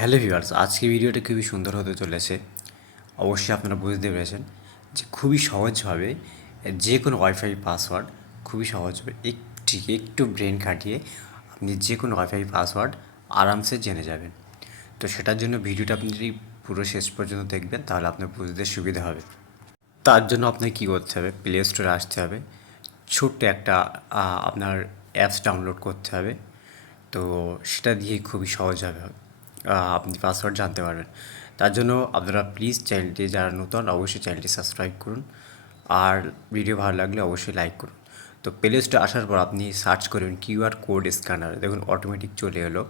Hello viewers, আজকের ভিডিওটা খুবই সুন্দর হতে চলেছে। অবশ্যই আপনারা বুঝতে পেরেছেন যে খুবই সহজভাবে যে কোনো ওয়াইফাই পাসওয়ার্ড খুবই সহজভাবে একটু ব্রেন খাটিয়ে আপনি যে কোনো ওয়াইফাই পাসওয়ার্ড আরামসে জেনে যাবেন। তো সেটার জন্য ভিডিওটা আপনি যদি পুরো শেষ পর্যন্ত দেখবেন তাহলে আপনার বুঝতে সুবিধা হবে। তার জন্য আপনাকে কী করতে হবে, প্লে স্টোরে আসতে হবে, ছোট্ট একটা আপনার অ্যাপস ডাউনলোড করতে হবে। তো সেটা দিয়ে খুবই সহজভাবে আপনি পাসওয়ার্ড জানতে পারবেন। তার জন্য আপনারা প্লিজ চ্যানেলটি যারা নতুন অবশ্যই চ্যানেলটি সাবস্ক্রাইব করুন, আর ভিডিও ভালো লাগলে অবশ্যই লাইক করুন। তো প্লে স্টোরে আসার পর আপনি সার্চ করবেন কিউআর কোড স্ক্যানার, দেখুন অটোমেটিক চলে এলো।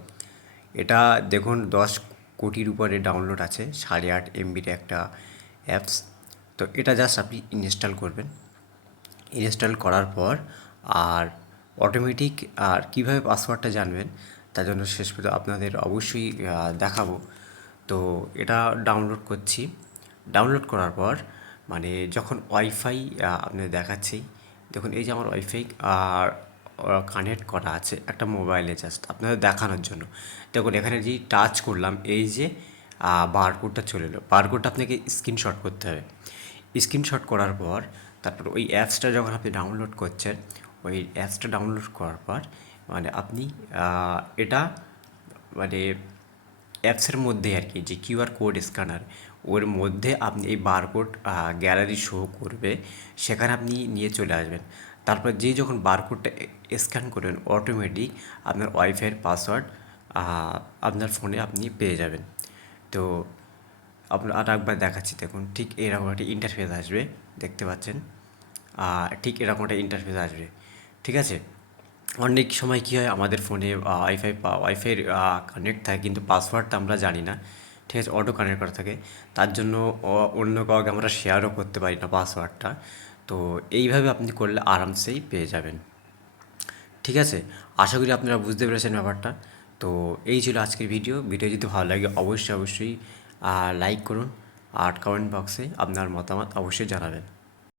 এটা দেখুন 10 কোটির উপরে ডাউনলোড আছে, 8.5 MBর একটা অ্যাপস। তো এটা জাস্ট আপনি ইনস্টল করবেন। ইনস্টল করার পর আর অটোমেটিক আর কীভাবে পাসওয়ার্ডটা জানবেন তার জন্য শেষ পর্যন্ত আপনাদের অবশ্যই দেখাবো। তো এটা ডাউনলোড করছি। ডাউনলোড করার পর মানে যখন ওয়াইফাই আপনাদের দেখাচ্ছি, দেখুন এই যে আমার ওয়াইফাই আর কানেক্ট করা আছে একটা মোবাইলে, জাস্ট আপনাদের দেখানোর জন্য। দেখুন এখানে যে টাচ করলাম, এই যে বারকোডটা চলে এলো। বারকোডটা আপনাকে স্ক্রিনশট করতে হবে। স্ক্রিনশট করার পর তারপর ওই অ্যাপসটা যখন আপনি ডাউনলোড করছেন, ওই অ্যাপসটা ডাউনলোড করার পর মানে আপনি এটা মানে অ্যাপসের মধ্যে আর কি, যে কিউআর কোড স্ক্যানার, ওর মধ্যে আপনি এই বারকোড গ্যালারি শো করবে, সেখানে আপনি নিয়ে চলে আসবেন। তারপর যেই যখন বারকোডটা স্ক্যান করবেন, অটোমেটিক আপনার ওয়াইফাইয়ের পাসওয়ার্ড আপনার ফোনে আপনি পেয়ে যাবেন। তো আপনার আর একবার দেখাচ্ছি, দেখুন ঠিক এরকম একটা ইন্টারফেস আসবে, দেখতে পাচ্ছেন। ঠিক এরকম একটা ইন্টারফেস আসবে, ঠিক আছে। অনেক সময় কী হয়, আমাদের ফোনে ওয়াইফাইয়ের কানেক্ট থাকে কিন্তু পাসওয়ার্ডটা আমরা জানি না, ঠিক আছে, অটো কানেক্ট করা থাকে। তার জন্য অন্য কাউকে আমরা শেয়ারও করতে পারি না পাসওয়ার্ডটা। তো এইভাবে আপনি করলে আরামসেই পেয়ে যাবেন, ঠিক আছে। আশা করি আপনারা বুঝতে পেরেছেন ব্যাপারটা। তো এই ছিল আজকের ভিডিও। ভিডিও যদি ভালো লাগে অবশ্যই লাইক করুন, আর কমেন্ট বক্সে আপনার মতামত অবশ্যই জানাবেন।